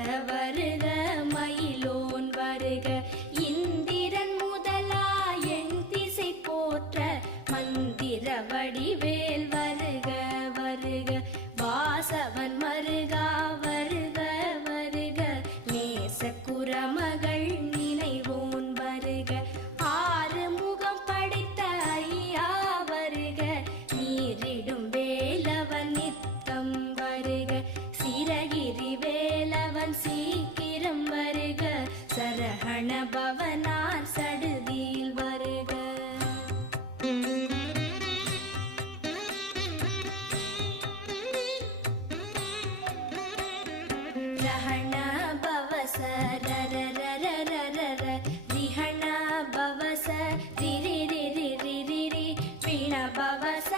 வருக மயிலோன் வருக இந்திரன் முதலா என் திசை போற்ற மந்திர வடிவேல் வருக வருக வாசவன் மருகா வருக வருக நேச குரமகள் நினைவோன் வருக ஆறு முகம் படைத்த ஐயா வருக நீரிடும் வேலவன் நித்தம் வருக சிரகிரி வேலவன் சீக்கிரம் வருக சரஹண பவனார் சடுதியில் வருக ரஹண பவச ரர ரர ரர ர ரிஹண பவச ரிரி ரிரி ரிரி ரி பிண பவச